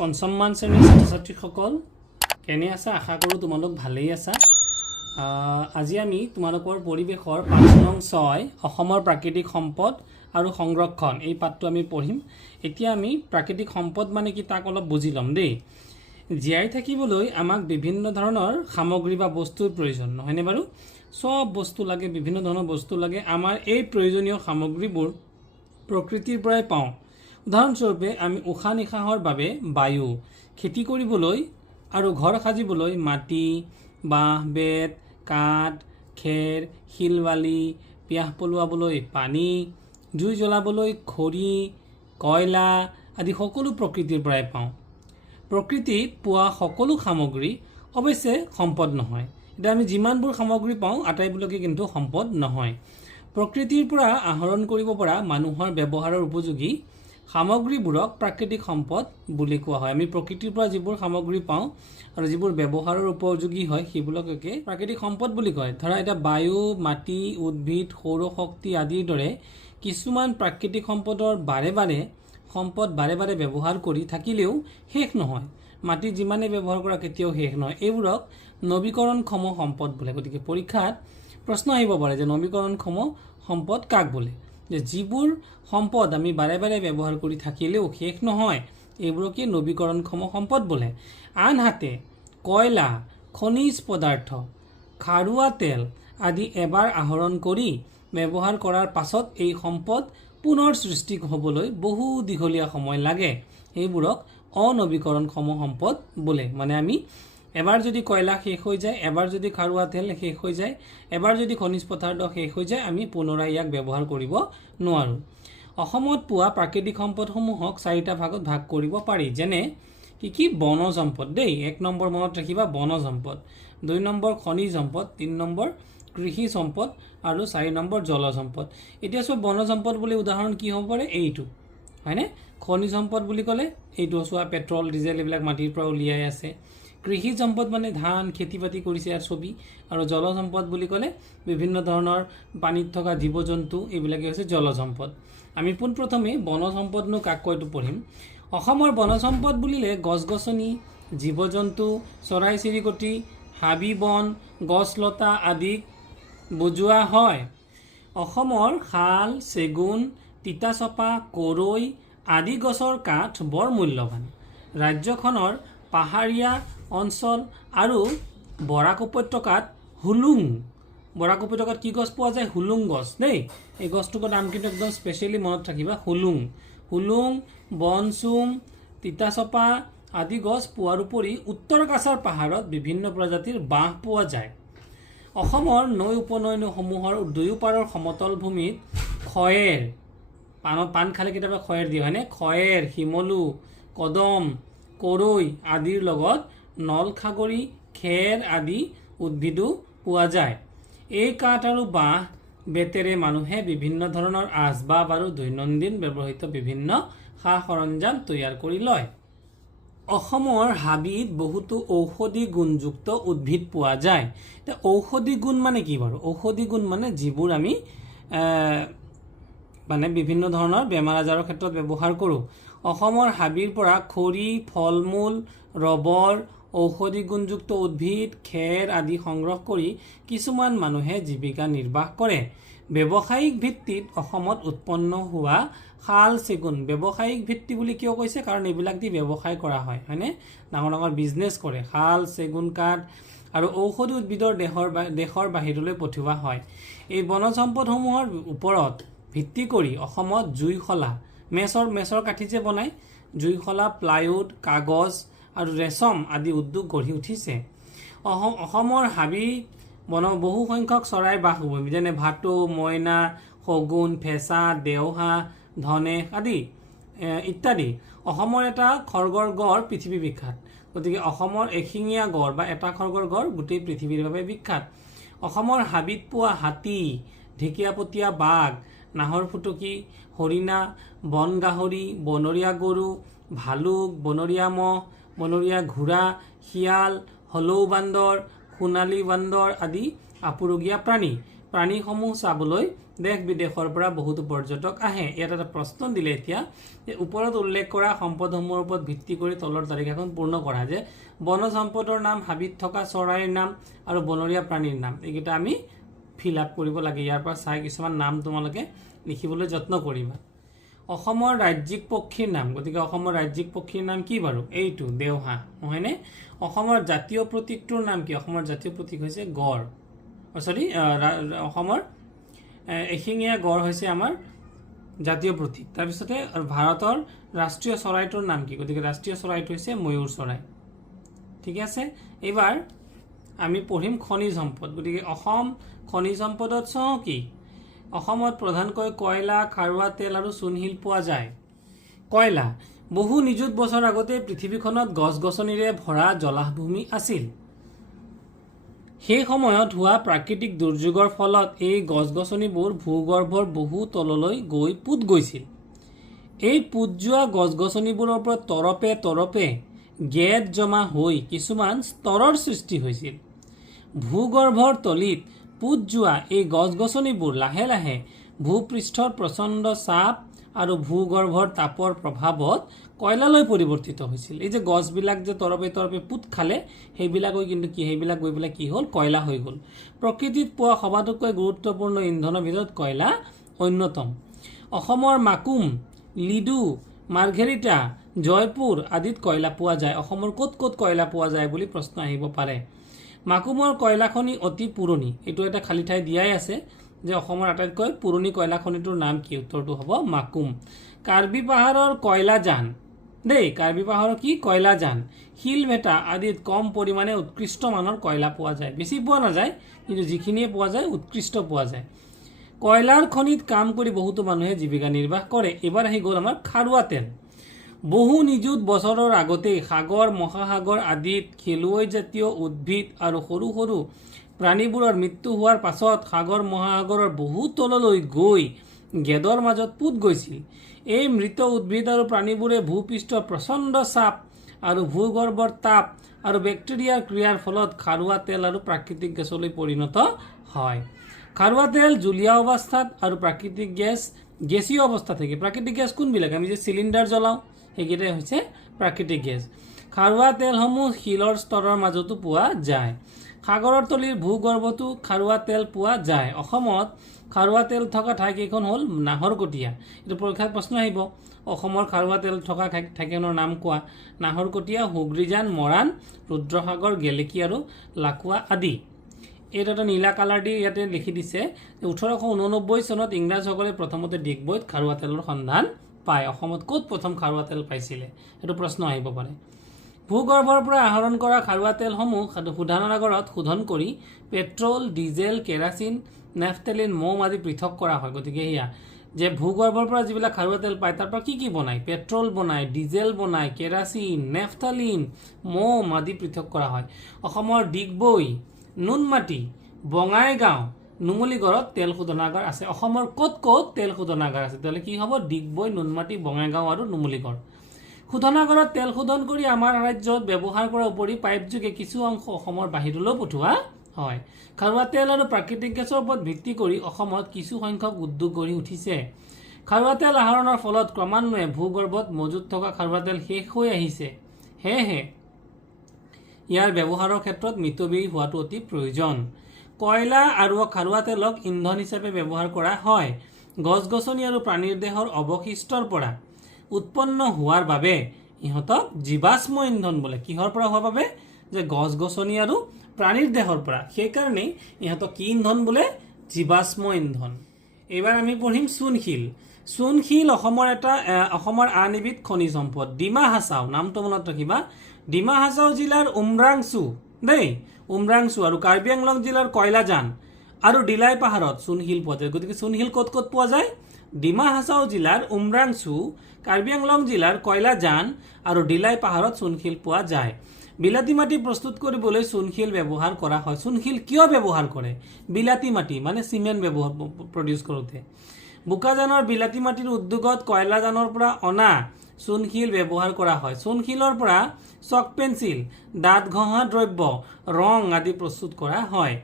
পঞ্চম মান শ্ৰেণীৰ ছাত্ৰ ছাত্ৰীসকল কেনে আছা? আশা কৰোঁ তোমালোক ভালেই আছা। আজি আমি তোমালোকৰ পৰিৱেশৰ ৫-৬ অসমৰ প্ৰাকৃতিক সম্পদ আৰু সংৰক্ষণ এই পাঠটো আমি পঢ়িম। এতিয়া আমি প্ৰাকৃতিক সম্পদ মানে কি তাক অলপ বুজি ল'ম দেই। জীয়াই থাকিবলৈ আমাক বিভিন্ন ধৰণৰ সামগ্ৰী বা বস্তুৰ প্ৰয়োজন, নহয়নে বাৰু? সব বস্তু লাগে, বিভিন্ন ধৰণৰ বস্তু লাগে। আমাৰ এই প্ৰয়োজনীয় সামগ্ৰীবোৰ প্ৰকৃতিৰ পৰাই পাওঁ। উদাহৰণস্বৰূপে আমি উশাহ নিশাহৰ বাবে বায়ু, খেতি কৰিবলৈ আৰু ঘৰ সাজিবলৈ মাটি, বাঁহ, বেত, কাঠ, খেৰ, শিল বালি, পিয়াহ পলুৱাবলৈ পানী, জুই জ্বলাবলৈ খৰি, কয়লা আদি সকলো প্ৰকৃতিৰ পৰাই পাওঁ। প্ৰকৃতিত পোৱা সকলো সামগ্ৰী অৱশ্যে সম্পদ নহয়। এতিয়া আমি যিমানবোৰ সামগ্ৰী পাওঁ আটাইবোৰকে কিন্তু সম্পদ নহয়। প্ৰকৃতিৰ পৰা আহৰণ কৰিব পৰা মানুহৰ ব্যৱহাৰৰ উপযোগী সামগ্ৰীবোৰক প্ৰাকৃতিক সম্পদ বুলি কোৱা হয়। আমি প্ৰকৃতিৰ পৰা যিবোৰ সামগ্ৰী পাওঁ আৰু যিবোৰ ব্যৱহাৰৰ উপযোগী হয় সেইবোৰকে প্ৰাকৃতিক সম্পদ বুলি কয়। ধৰা এতিয়া বায়ু, মাটি, উদ্ভিদ, সৌৰশক্তি আদিৰ দৰে কিছুমান প্ৰাকৃতিক সম্পদৰ বাৰে বাৰে ব্যৱহাৰ কৰি থাকিলেও শেষ নহয়। মাটি যিমানে ব্যৱহাৰ কৰা কেতিয়াও শেষ নহয়। এইবোৰক নৱীকৰণক্ষম সম্পদ বোলে। গতিকে পৰীক্ষাত প্ৰশ্ন আহিব পাৰে যে নৱীকৰণক্ষম সম্পদ কাক বোলে? যে যিবোৰ সম্পদ আমি বাৰে বাৰে ব্যৱহাৰ কৰি থাকিলেও শেষ নহয় এইবোৰকে নৱীকৰণক্ষম সম্পদ বোলে। আনহাতে কয়লা, খনিজ পদাৰ্থ, খাৰুৱা তেল আদি এবাৰ আহৰণ কৰি ব্যৱহাৰ কৰাৰ পাছত এই সম্পদ পুনৰ সৃষ্টি হ'বলৈ বহু দীঘলীয়া সময় লাগে। এইবোৰক অনৱীকৰণক্ষম সম্পদ বোলে। মানে আমি এবাৰ যদি কয়লা শেষ হৈ যায়, এবাৰ যদি খাৰুৱা তেল শেষ হৈ যায়, এবাৰ যদি খনিজ পদাৰ্থ শেষ হৈ যায়, আমি পুনৰাই ইয়াক ব্যৱহাৰ কৰিব নোৱাৰোঁ। অসমত পোৱা প্ৰাকৃতিক সম্পদসমূহক 4টা ভাগত ভাগ কৰিব পাৰি। যেনে কি বনজ সম্পদ দেই, 1 নম্বৰ মনত ৰাখিবা বনজ সম্পদ, 2 নম্বৰ খনিজ সম্পদ, 3 নম্বৰ কৃষি সম্পদ আৰু 4 নম্বৰ জলজ সম্পদ। এতিয়া চোৱা বনজ সম্পদ বুলি উদাহৰণ কি হ'ব পাৰে? এইটো হয়নে? খনিজ সম্পদ বুলি ক'লে এইটো চোৱা পেট্ৰল, ডিজেল এইবিলাক মাটিৰ পৰা উলিয়াই আছে। কৃষি সম্পদ মানে ধান খেতি বাতি কৰিছে ইয়াৰ ছবি। আৰু জলজ সম্পদ বুলি ক'লে বিভিন্ন ধৰণৰ পানীত থকা জীৱ জন্তু এইবিলাকে হৈছে জলজ সম্পদ। আমি পোনপ্ৰথমে বনজ সম্পদনো কাক কয়টো পঢ়িম। অসমৰ বনজ সম্পদ বুলিলে গছ গছনি, জীৱ জন্তু, চৰাই চিৰিকটি, হাবি বন, গছ লতা আদিক বুজোৱা হয়। অসমৰ শাল, চেগুন, তিতাচপা, কৰৈ আদি গছৰ কাঠ বৰ মূল্যৱান। ৰাজ্যখনৰ পাহাৰীয়া অঞ্চল আৰু বৰাক উপত্যকাত হুলুং, বৰাক উপত্যকাত কি গছ পোৱা যায়? হুলুং গছ দেই। এই গছটোৰ নাম কিন্তু একদম স্পেচিয়েলি মনত ৰাখিবা, হুলুং। হুলুং, বনচুম, তিতাচপা আদি গছ পোৱাৰ উপৰি উত্তৰ কাছাৰ পাহাৰত বিভিন্ন প্ৰজাতিৰ বাঁহ পোৱা যায়। অসমৰ নৈ উপনৈসমূহৰ দুয়োপাৰৰ সমতল ভূমিত খয়েৰ, পাণ খালে কেতিয়াবা খয়েৰ দিয়ে হয়নে? খয়েৰ, শিমলু, কদম, কৰৈ আদিৰ লগত নলখাগৰি, খেৰ আদি উদ্ভিদো পোৱা যায়। এই কাঠ আৰু বাঁহ বেতেৰে মানুহে বিভিন্ন ধৰণৰ আচবাব আৰু দৈনন্দিন ব্যৱহৃত বিভিন্ন সা সৰঞ্জাম তৈয়াৰ কৰি লয়। অসমৰ হাবিত বহুতো ঔষধি গুণযুক্ত উদ্ভিদ পোৱা যায়। এতিয়া ঔষধি গুণ মানে কি বাৰু? ঔষধি গুণ মানে যিবোৰ আমি মানে বিভিন্ন ধৰণৰ বেমাৰ আজাৰৰ ক্ষেত্ৰত ব্যৱহাৰ কৰোঁ। অসমৰ হাবিৰ পৰা খৰি, ফল মূল, ৰবৰ, ঔষধি গুণযুক্ত উদ্ভিদ, খেৰ আদি সংগ্ৰহ কৰি কিছুমান মানুহে জীৱিকা নিৰ্বাহ কৰে। ব্যৱসায়িক ভিত্তিত অসমত উৎপন্ন হোৱা শাল, চেগুন, ব্যৱসায়িক ভিত্তি বুলি কিয় কৈছে? কাৰণ এইবিলাক দি ব্যৱসায় কৰা হয় হয়নে? ডাঙৰ ডাঙৰ বিজনেছ কৰে। শাল, চেগুন কাঠ আৰু ঔষধি উদ্ভিদৰ দেশৰ বাহিৰলৈ পঠিওৱা হয়। এই বনজ সম্পদসমূহৰ ওপৰত ভিত্তি কৰি অসমত জুইশলা, মেচৰ কাঠি যে বনায়, জুইশলা, প্লাইউড, কাগজ আৰু ৰেচম আদি উদ্যোগ গঢ়ি উঠিছে। অসমৰ হাবি বহু সংখ্যক চৰাইৰ বাসভূমি, যেনে ভাটৌ, মইনা, শগুন, ফেঁচা, দেওহাঁহ, ধনেশ আদি ইত্যাদি। অসমৰ এটা খড়গৰ গড় পৃথিৱী বিখ্যাত। গতিকে অসমৰ এশিঙীয়া গড় বা এটা খড়গৰ গড় গোটেই পৃথিৱীৰ বাবে বিখ্যাত। অসমৰ হাবিত পোৱা হাতী, ঢেকীয়াপতীয়া বাঘ, নাহৰ ফুটুকী, হৰিণা, বন গাহৰি, বনৰীয়া গৰু, ভালুক, বনৰীয়া মহ, বনৰীয়া ঘোঁৰা, শিয়াল, হলৌ বান্দৰ, সোণালী বান্দৰ আদি আপুৰুগীয়া প্ৰাণী। প্ৰাণীসমূহ চাবলৈ দেশ বিদেশৰ পৰা বহুতো পৰ্যটক আহে। ইয়াত এটা প্ৰশ্ন দিলে এতিয়া যে ওপৰত উল্লেখ কৰা সম্পদসমূহৰ ওপৰত ভিত্তি কৰি তলৰ তালিকাখন পূৰ্ণ কৰা, যে বনজ সম্পদৰ নাম, হাবিত থকা চৰাইৰ নাম আৰু বনৰীয়া প্ৰাণীৰ নাম, এইকেইটা আমি ফিল আপ কৰিব লাগে। ইয়াৰ পৰা চাই কিছুমান নাম তোমালোকে লিখিবলৈ যত্ন কৰিবা। অসমৰ ৰাজ্যিক পক্ষীৰ নাম, গতিকে অসমৰ ৰাজ্যিক পক্ষীৰ নাম কি বাৰু? এইটো দেওহাঁহ, নহয়নে? অসমৰ জাতীয় প্ৰতীকটোৰ নাম কি? অসমৰ জাতীয় প্ৰতীক হৈছে গড়। অসমৰ এশিঙীয়া গড় হৈছে আমাৰ জাতীয় প্ৰতীক। তাৰপিছতে ভাৰতৰ ৰাষ্ট্ৰীয় চৰাইটোৰ নাম কি? গতিকে ৰাষ্ট্ৰীয় চৰাইটো হৈছে ময়ূৰ চৰাই। ঠিক আছে, এইবাৰ আমি পঢ়িম খনিজ সম্পদ। গতিকে অসম খনিজ সম্পদত চহকী। অসমত প্ৰধানকৈ কয়লা, খাৰুৱা তেল আৰু চূণশিল পোৱা যায়। কয়লা, বহু নিযুত বছৰ আগতে পৃথিৱীখনত গছ গছনিৰে ভৰা জলাহভূমি আছিল। সেই সময়ত হোৱা প্ৰাকৃতিক দুৰ্যোগৰ ফলত এই গছ গছনিবোৰ ভূগৰ্ভৰ বহু তললৈ গৈ পোত গৈছিল। এই পোত যোৱা গছ গছনিবোৰৰ পৰা তৰপে তৰপে গেদ জমা হৈ কিছুমান স্তৰৰ সৃষ্টি হৈছিল। ভূগৰ্ভৰ তলিত পোত যোৱা এই গছ গছনিবোৰ লাহে লাহে ভূপৃষ্ঠৰ প্ৰচণ্ড চাপ আৰু ভূগৰ্ভৰ তাপৰ প্ৰভাৱত কয়লালৈ পৰিৱৰ্তিত হৈছিল। এই যে গছবিলাক যে তৰপে তৰপে পোত খালে, সেইবিলাক গৈ পেলাই কি হ'ল? কয়লা হৈ গ'ল। প্ৰকৃতিত পোৱা সবাতোকৈ গুৰুত্বপূৰ্ণ ইন্ধনৰ ভিতৰত কয়লা অন্যতম। অসমৰ মাকুম, লিডু, মাৰ্ঘেৰিটা, জয়পুৰ আদিত কয়লা পোৱা যায়। অসমৰ ক'ত ক'ত কয়লা পোৱা যায় বুলি প্ৰশ্ন আহিব পাৰে। মাকুমৰ কয়লা খনি অতি পুৰণি। এইটো এটা খালী ঠাই দিয়াই আছে যে অসমৰ আটাইতকৈ পুৰণি কয়লা খনিটোৰ নাম কি? উত্তৰটো হ'ব মাকুম। কাৰ্বি পাহাৰৰ কয়লাজান কাৰ্বি পাহাৰৰ কি? কয়লাজান, শিলভেটা আদিত কম পৰিমাণে উৎকৃষ্ট মানৰ কয়লা পোৱা যায়। বেছি পোৱা নাযায়, কিন্তু যিখিনিয়ে পোৱা যায় উৎকৃষ্ট পোৱা যায়। কয়লাৰ খনিত কাম কৰি বহুতো মানুহে জীৱিকা নিৰ্বাহ কৰে। এবাৰ আহি গ'ল আমাৰ খাৰুৱা তেল। বহু নিযুত বছৰৰ আগতেই সাগৰ, মহাসাগৰ আদিত খেলুৱৈ জাতীয় উদ্ভিদ আৰু সৰু সৰু প্ৰাণীবোৰৰ মৃত্যু হোৱাৰ পাছত সাগৰ মহাসাগৰৰ বহু তললৈ গৈ গেদৰ মাজত পোত গৈছিল। এই মৃত উদ্ভিদ আৰু প্ৰাণীবোৰে ভূপৃষ্ঠৰ প্ৰচণ্ড চাপ আৰু ভূগৰ্ভৰ তাপ আৰু বেক্টেৰিয়াৰ ক্ৰিয়াৰ ফলত খাৰুৱা তেল আৰু প্ৰাকৃতিক গেছলৈ পৰিণত হয়। খাৰুৱা তেল জুলীয়া অৱস্থাত আৰু প্ৰাকৃতিক গেছ গেছীয় অৱস্থা থাকে। প্ৰাকৃতিক গেছ কোনবিলাক? আমি যে চিলিণ্ডাৰ জ্বলাওঁ, সেইকেইটাই হৈছে প্ৰাকৃতিক গেছ। খাৰুৱা তেলসমূহ শিলৰ স্তৰৰ মাজতো পোৱা যায়। সাগৰৰ তলিৰ ভূগৰ্ভতো খাৰুৱা তেল পোৱা যায়। অসমত খাৰুৱা তেল থকা ঠাইকেইখন হ'ল নাহৰকটীয়া। এইটো পৰীক্ষাত প্ৰশ্ন আহিব, অসমৰ খাৰুৱা তেল থকা ঠাইকেইখনৰ নাম কোৱা। নাহৰকটীয়া, হুগ্ৰীজান, মৰাণ, ৰুদ্ৰসাগৰ, গেলেকী আৰু লাকুৱা আদি। এইটো এটা নীলা কালাৰ দি ইয়াতে লিখি দিছে। 1889 চনত ইংৰাজসকলে প্ৰথমতে ডিগবৈত খাৰুৱা তেলৰ সন্ধান পায়। অসমত ক'ত প্ৰথম খাৰুৱা তেল পাইছিলে? এইটো প্ৰশ্ন আহিব পাৰে। ভূগৰ্ভৰ পৰা আহৰণ কৰা খাৰুৱা তেলসমূহ শোধনাগাৰত শোধন কৰি পেট্ৰল, ডিজেল, কেৰাচিন, নেফথেলিন, মোম আদি পৃথক কৰা হয়। গতিকে সেয়া যে ভূগৰ্ভৰ পৰা যিবিলাক খাৰুৱা তেল পায় তাৰ পৰা কি বনায়? পেট্ৰল বনায়, ডিজেল বনায়, কেৰাচিন, নেফথেলিন, মোম আদি পৃথক কৰা হয়। অসমৰ ডিগবৈ, নুনমাটি, বঙাইগাঁও, নুমলীগড়ত তেল শোধনাগাৰ আছে। অসমৰ ক'ত ক'ত তেল শোধনাগাৰ আছে? তেতিয়াহ'লে কি হ'ব? ডিগবৈ, নুনমাটি, বঙাইগাঁও আৰু নুমলীগড়। শোধনাগাৰত তেল শোধন কৰি আমাৰ ৰাজ্যত ব্যৱহাৰ কৰাৰ উপৰি পাইপযোগে কিছু অংশ অসমৰ বাহিৰলৈ পঠোৱা হয়। খাৰুৱা তেল আৰু প্ৰাকৃতিক গেছৰ ওপৰত ভিত্তি কৰি অসমত কিছু সংখ্যক উদ্যোগ গঢ়ি উঠিছে। খাৰুৱা তেল আহৰণৰ ফলত ক্ৰমান্বয়ে ভূগৰ্ভত মজুত থকা খাৰুৱা তেল শেষ হৈ আহিছে। সেয়েহে ইয়াৰ ব্যৱহাৰৰ ক্ষেত্ৰত মিতব্যয়ী হোৱাটো অতি প্ৰয়োজন। কয়লা আৰু খাৰুৱা তেলক ইন্ধন হিচাপে ব্যৱহাৰ কৰা হয়। গছ গছনি আৰু প্ৰাণীৰ দেহৰ অৱশিষ্টৰ পৰা উৎপন্ন হোৱাৰ বাবে ইহঁতক জীৱাশ্ম ইন্ধন বোলে। কিহৰ পৰা হোৱাৰ বাবে? যে গছ গছনি আৰু প্ৰাণীৰ দেহৰ পৰা। সেইকাৰণেই ইহঁতক কি ইন্ধন বোলে? জীৱাশ্ম ইন্ধন। এইবাৰ আমি পঢ়িম চূণশিল। চূণশিল অসমৰ আন এবিধ খনিজ সম্পদ। ডিমা হাছাও, নামটো মনত ৰাখিবা। ডিমা হাছাও জিলাৰ উমৰাংচু আৰু কাৰ্বি আংলং জিলাৰ কয়লাজান আৰু ডিলাই পাহাৰত চূণশিল পোৱা যায়। গতিকে চূণশিল ক'ত ক'ত পোৱা যায়? ডিমা হাছাও জিলাৰ উমৰাংচু, কাৰ্বি আংলং জিলাৰ কয়লাজান আৰু ডিলাই পাহাৰত চূণশিল পোৱা যায়। বিলাতী মাটি প্ৰস্তুত কৰিবলৈ চূণশিল ব্যৱহাৰ কৰা হয়। চূণশিল কিয় ব্যৱহাৰ কৰে? বিলাতী মাটি মানে চিমেণ্ট প্ৰডিউচ কৰোঁতে। বোকাজানৰ বিলাতী মাটিৰ উদ্যোগত কয়লাজানৰ পৰা অনা চূণশিল ব্যৱহাৰ কৰা হয়। চূণশিলৰ পৰা চক পেঞ্চিল, দাঁত ঘঁহা দ্ৰব্য, ৰং আদি প্ৰস্তুত কৰা হয়।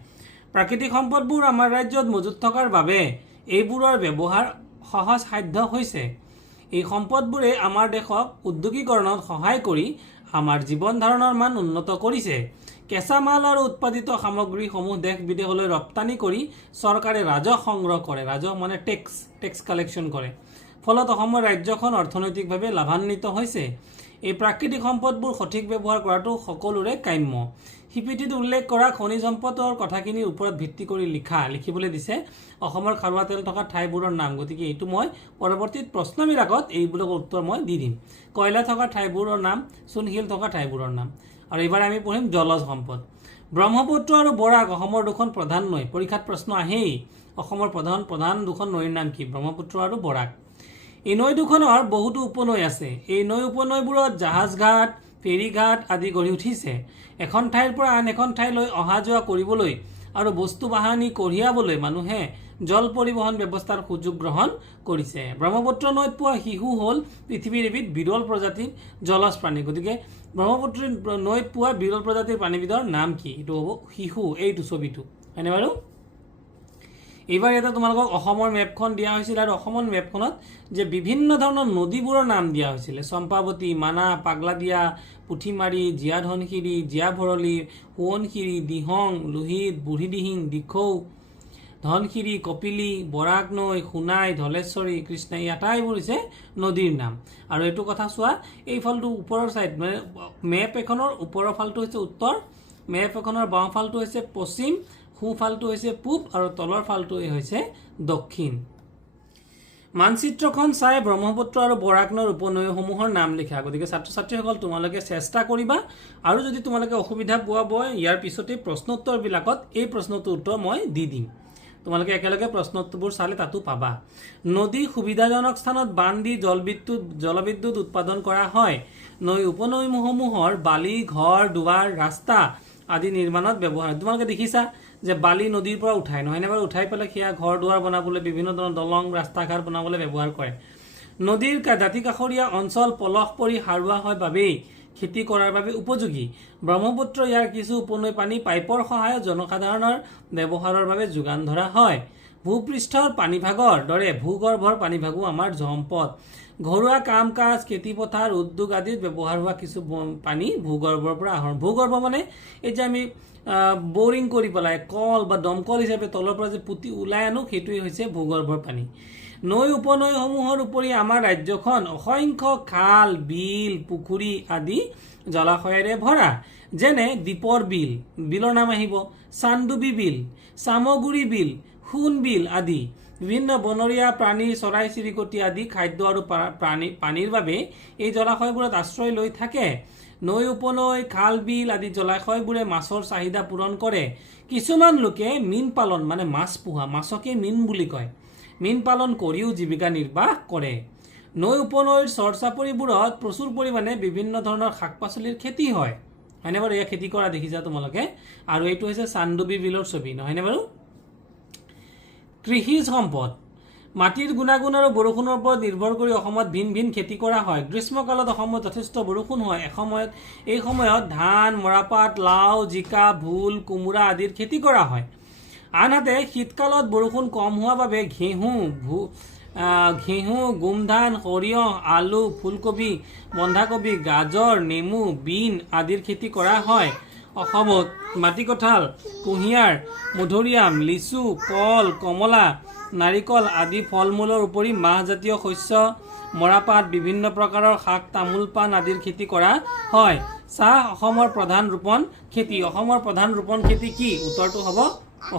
প্ৰাকৃতিক সম্পদবোৰ আমাৰ ৰাজ্যত মজুত থকাৰ বাবে এইবোৰৰ ব্যৱহাৰ সহজসাধ্য হৈছে। এই সম্পদবোৰে আমাৰ দেশক উদ্যোগীকৰণত সহায় কৰি আমাৰ জীৱন ধাৰণৰ মান উন্নত কৰিছে। কেঁচা মাল আৰু উৎপাদিত সামগ্ৰীসমূহ দেশ বিদেশলৈ ৰপ্তানি কৰি চৰকাৰে ৰাজহ সংগ্ৰহ কৰে। ৰাজহ মানে টেক্স কালেকশ্যন কৰে। ফলত অসমৰ ৰাজ্যখন অৰ্থনৈতিকভাৱে লাভান্বিত হৈছে। এই প্ৰাকৃতিক সম্পদবোৰ সঠিক ব্যৱহাৰ কৰাটো সকলোৰে কাম্য। সিপিটিত উল্লেখ কৰা খনিজ সম্পদৰ কথাখিনিৰ ওপৰত ভিত্তি কৰি লিখিবলৈ দিছে অসমৰ খাৰুৱা তেল থকা ঠাইবোৰৰ নাম। গতিকে এইটো মই পৰৱৰ্তী প্ৰশ্নবিলাকত এইবোৰৰ উত্তৰ মই দি দিম। কয়লা থকা ঠাইবোৰৰ নাম, চূণশিল থকা ঠাইবোৰৰ নাম। আৰু এইবাৰ আমি পঢ়িম জলজ সম্পদ। ব্ৰহ্মপুত্ৰ আৰু বৰাক অসমৰ দুখন প্ৰধান নৈ। পৰীক্ষাত প্ৰশ্ন আহেই, অসমৰ প্ৰধান দুখন নৈৰ নাম কি? ব্ৰহ্মপুত্ৰ আৰু বৰাক। এই নৈ দুখনৰ বহুতো উপনৈ আছে। এই নৈ উপনৈবোৰত জাহাজ ঘাট, ফেৰী ঘাট আদি গঢ়ি উঠিছে। এখন ঠাইৰ পৰা আন এখন ঠাইলৈ অহা যোৱা কৰিবলৈ আৰু বস্তু বাহানি কঢ়িয়াবলৈ মানুহে জল পৰিবহণ ব্যৱস্থাৰ সুযোগ গ্ৰহণ কৰিছে। ব্ৰহ্মপুত্ৰ নৈত পোৱা শিহু হ'ল পৃথিৱীৰ এবিধ বিৰল প্ৰজাতিৰ জলজ প্ৰাণী। গতিকে ব্ৰহ্মপুত্ৰ নৈত পোৱা বিৰল প্ৰজাতিৰ প্ৰাণীবিধৰ নাম কি? এইটো হ'ব শিহু। এইটো ছবিটো হয়নে বাৰু? এইবাৰ ইয়াতে তোমালোকক অসমৰ মেপখন দিয়া হৈছিল আৰু অসমৰ মেপখনত যে বিভিন্ন ধৰণৰ নদীবোৰৰ নাম দিয়া হৈছিলে। চম্পাৱতী, মানা, পাগলাদিয়া, পুঠিমাৰী, জীয়া ধনশিৰি, জীয়া ভৰলী, সোৱণশিৰি, দিহং, লোহিত, বুঢ়ীদিহিং, দিখৌ, ধনশিৰি, কপিলী, বৰাক নৈ, সোণাই, ধলেশ্বৰী, কৃষ্ণাই, আটাইবোৰ হৈছে নদীৰ নাম। আৰু এইটো কথা চোৱা, এই ফালটো ওপৰৰ ছাইড মানে মেপ এখনৰ ওপৰৰ ফালটো হৈছে উত্তৰ, মেপ এখনৰ বাওঁ ফালটো হৈছে পশ্চিম, সোঁফালটো হৈছে পূব আৰু তলৰ ফালটো হৈছে দক্ষিণ। মানচিত্ৰখন চাই ব্ৰহ্মপুত্ৰ আৰু বৰাক নৈৰ উপনৈসমূহৰ নাম লিখা। গতিকে ছাত্ৰ ছাত্ৰীসকল তোমালোকে চেষ্টা কৰিবা, আৰু যদি তোমালোকে অসুবিধা পোৱা ইয়াৰ পিছতে প্ৰশ্নোত্তৰবিলাকত এই প্ৰশ্নটোৰ উত্তৰ মই দি দিম। তোমালোকে একেলগে প্ৰশ্নোত্তৰবোৰ চালে তাতো পাবা। নদী সুবিধাজনক স্থানত বান্ধ দি জলবিদ্যুৎ উৎপাদন কৰা হয়। নৈ উপনৈসমূহৰ বালি, ঘৰ, দুৱাৰ, ৰাস্তা আদি নিৰ্মাণত ব্যৱহাৰ। তোমালোকে দেখিছা যে বালি নদীৰ পৰা উঠাই নহয়নে বাৰু? উঠাই পেলাই সেয়া ঘৰ দুৱাৰ বনাবলৈ, বিভিন্ন ধৰণৰ দলং, ৰাস্তা ঘাট বনাবলৈ ব্যৱহাৰ কৰে। নদীৰ দাঁতিকাষৰীয়া অঞ্চল পলস পৰি সাৰুৱা হয় বাবেই খেতি কৰাৰ বাবে উপযোগী। ব্ৰহ্মপুত্ৰ ইয়াৰ কিছু উপনৈ পানী পাইপৰ সহায়ত জনসাধাৰণৰ ব্যৱহাৰৰ বাবে যোগান ধৰা হয়। ভূপৃষ্ঠৰ পানীভাগৰ দৰে ভূগৰ্ভৰ পানীভাগো আমাৰ সম্পদ। ঘৰুৱা কাম কাজ, খেতিপথাৰ, উদ্যোগ আদিত ব্যৱহাৰ হোৱা কিছু পানী ভূগৰ্ভৰ পৰা আহৰণ। ভূগৰ্ভ মানে এই যে আমি বৰিং কৰি পেলাই কল বা দমকল হিচাপে তলৰ পৰা যে পুতি ওলাই আনো, সেইটোৱে হৈছে ভূগৰ্ভৰ পানী। নৈ উপনৈসমূহৰ উপৰি আমাৰ ৰাজ্যখন অসংখ্য খাল, বিল, পুখুৰী আদি জলাশয়েৰে ভৰা। যেনে দীপৰ বিল, বিলৰ নাম আহিব, চান্দুবি বিল, চামগুৰি বিল, সোণ বিল আদি। বিভিন্ন বনৰীয়া প্ৰাণী, চৰাই চিৰিকটি আদি খাদ্য আৰু পানীৰ বাবে এই জলাশয়বোৰত আশ্ৰয় লৈ থাকে। নৈ উপনৈ, খাল, বিল আদি জলাশয়বোৰে মাছৰ চাহিদা পূৰণ কৰে। কিছুমান লোকে মীন পালন মানে মাছ পোহা, মাছকে মীন বুলি কয়, মীন পালন কৰিও জীৱিকা নিৰ্বাহ কৰে। নৈ উপনৈৰ চৰচাপৰিবোৰত প্ৰচুৰ পৰিমাণে বিভিন্ন ধৰণৰ শাক পাচলিৰ খেতি হয়। হয়নে বাৰু? এয়া খেতি কৰা দেখিছা তোমালোকে। আৰু এইটো হৈছে চান্দুবি বিলৰ ছবি, নহয়নে বাৰু? কৃষিজ সম্পদ। মাটিৰ গুণাগুণ আৰু বৰষুণৰ ওপৰত নিৰ্ভৰ কৰি অসমত ভিন ভিন খেতি কৰা হয়। গ্ৰীষ্মকালত অসমত যথেষ্ট বৰষুণ হয়। এই সময়ত ধান, মৰাপাট, লাও, জিকা, ভোল, কোমোৰা আদিৰ খেতি কৰা হয়। আনহাতে শীতকালত বৰষুণ কম হোৱা বাবে ঘেঁহু, গোমধান, সৰিয়হ, আলু, ফুলকবি, বন্ধাকবি, গাজৰ, নেমু, বিন আদিৰ খেতি কৰা হয়। অসমত মাটিকঁঠাল, কুঁহিয়াৰ, মধুৰিআম, লিচু, কল, কমলা, নাৰিকল আদি ফল মূলৰ উপৰি মাহজাতীয় শস্য, মৰাপাট, বিভিন্ন প্ৰকাৰৰ শাক, তামোল, পাণ আদিৰ খেতি কৰা হয়। চাহ অসমৰ প্ৰধান ৰোপণ খেতি। অসমৰ প্ৰধান ৰোপণ খেতি কি? উত্তৰটো হ'ব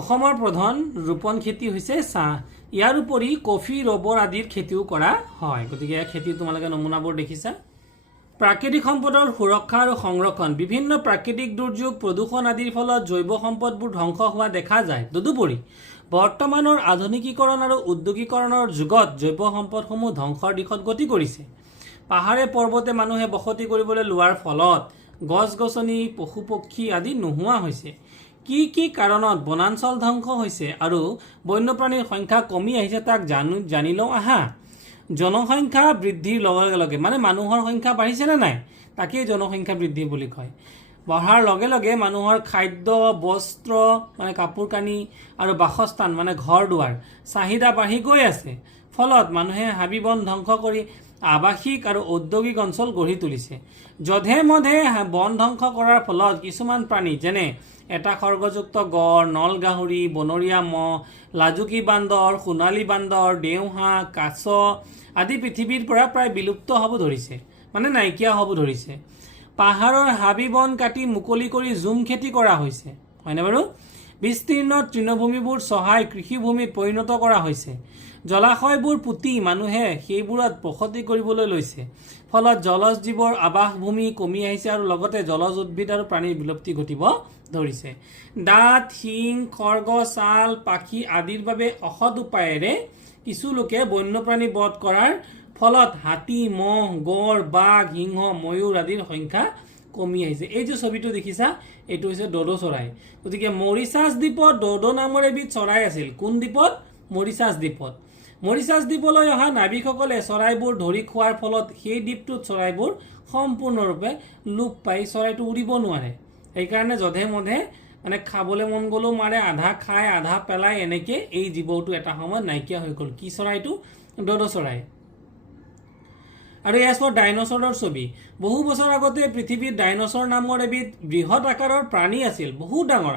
অসমৰ প্ৰধান ৰোপণ খেতি হৈছে চাহ। ইয়াৰ উপৰি কফি, ৰবৰ আদিৰ খেতিও কৰা হয়। গতিকে এই খেতি তোমালোকে নমুনাবোৰ দেখিছা। প্ৰাকৃতিক সম্পদৰ সুৰক্ষা আৰু সংৰক্ষণ। বিভিন্ন প্ৰাকৃতিক দুৰ্যোগ, প্ৰদূষণ আদিৰ ফলত জৈৱ সম্পদবোৰ ধ্বংস হোৱা দেখা যায়। তদুপৰি বৰ্তমানৰ আধুনিকীকৰণ আৰু উদ্যোগীকৰণৰ যুগত জৈৱ সম্পদসমূহ ধ্বংসৰ দিশত গতি কৰিছে। পাহাৰে পৰ্বতে মানুহে বসতি কৰিবলৈ লোৱাৰ ফলত গছ গছনি, পশু পক্ষী আদি নোহোৱা হৈছে। কি কি কাৰণত বনাঞ্চল ধ্বংস হৈছে আৰু বন্যপ্ৰাণীৰ সংখ্যা কমি আহিছে তাক জানি লওঁ আহা। জনসংখ্যা বৃদ্ধিৰ লগে লগে মানে মানুহৰ সংখ্যা বাঢ়িছে নে নাই, তাকেই জনসংখ্যা বৃদ্ধি বুলি কয়। বঢ়াৰ লগে লগে মানুহৰ খাদ্য বস্ত্ৰ মানে কাপোৰ কানি আৰু বাসস্থান মানে ঘৰ দুৱাৰ চাহিদা বাঢ়ি গৈ আছে। ফলত মানুহে হাবি বন ধ্বংস কৰি আৱাসিক আৰু ঔদ্যোগিক অঞ্চল গঢ়ি তুলিছে। যধে মধে বন ধ্বংস কৰাৰ ফলত কিছুমান প্ৰাণী যেনে এটা খৰ্গযুক্ত গড়, নল গাহৰি, বনৰীয়া মহ, লাজুকী বান্দৰ, সোণালী বান্দৰ, দেওহাঁহ, কাছ আদি পৃথিৱীৰ পৰা প্ৰায় বিলুপ্ত হ'ব ধৰিছে, মানে নাইকিয়া হ'ব ধৰিছে। পাহাৰৰ হাবি বন কাটি মুকলি কৰি জুম খেতি কৰা হৈছে, হয়নে বাৰু? বিস্তীৰ্ণ তৃণভূমিবোৰ চহাই কৃষিভূমিত পৰিণত কৰা হৈছে। জলাশয়বোৰ পুতি মানুহে সেইবোৰত বসতি কৰিবলৈ লৈছে। ফলত জলজ জীৱৰ আৱাসভূমি কমি আহিছে আৰু লগতে জলজ উদ্ভিদ আৰু প্ৰাণীৰ বিলুপ্তি ঘটিব ধৰিছে। দাঁত, শিং, খৰ্গ, ছাল, পাখি আদিৰ বাবে অসৎ উপায়েৰে কিছু লোকে বন্যপ্ৰাণী বধ কৰাৰ ফলত হাতী, মহ, গড়, বাঘ, সিংহ, ময়ূৰ আদিৰ সংখ্যা কমি আহিছে। এই যে ছবিটো দেখিছা, এইটো হৈছে ড'ডো চৰাই। গতিকে মৰিচাছ দ্বীপত ড'ডো নামৰ এবিধ চৰাই আছিল। কোন দ্বীপত? মৰিচাছ দ্বীপত। মৰিচাছ দ্বীপলৈ অহা নাবিকসকলে চৰাইবোৰ ধৰি খোৱাৰ ফলত সেই দ্বীপটোত চৰাইবোৰ সম্পূৰ্ণৰূপে লোপ পাই চৰাইটো উৰিব নোৱাৰে। সেইকাৰণে যধে মধে মানে খাবলৈ মন গ'লেও মাৰে, আধা খায় আধা পেলাই, এনেকৈ এই জীৱটো এটা সময়ত নাইকিয়া হৈ গ'ল। কি চৰাইটো? ড'ডো চৰাই। আৰু এয়া চোৱা ডাইনছৰৰ ছবি। বহু বছৰ আগতে পৃথিৱীত ডাইনছৰ নামৰ এবিধ বৃহৎ আকাৰৰ প্ৰাণী আছিল, বহুত ডাঙৰ,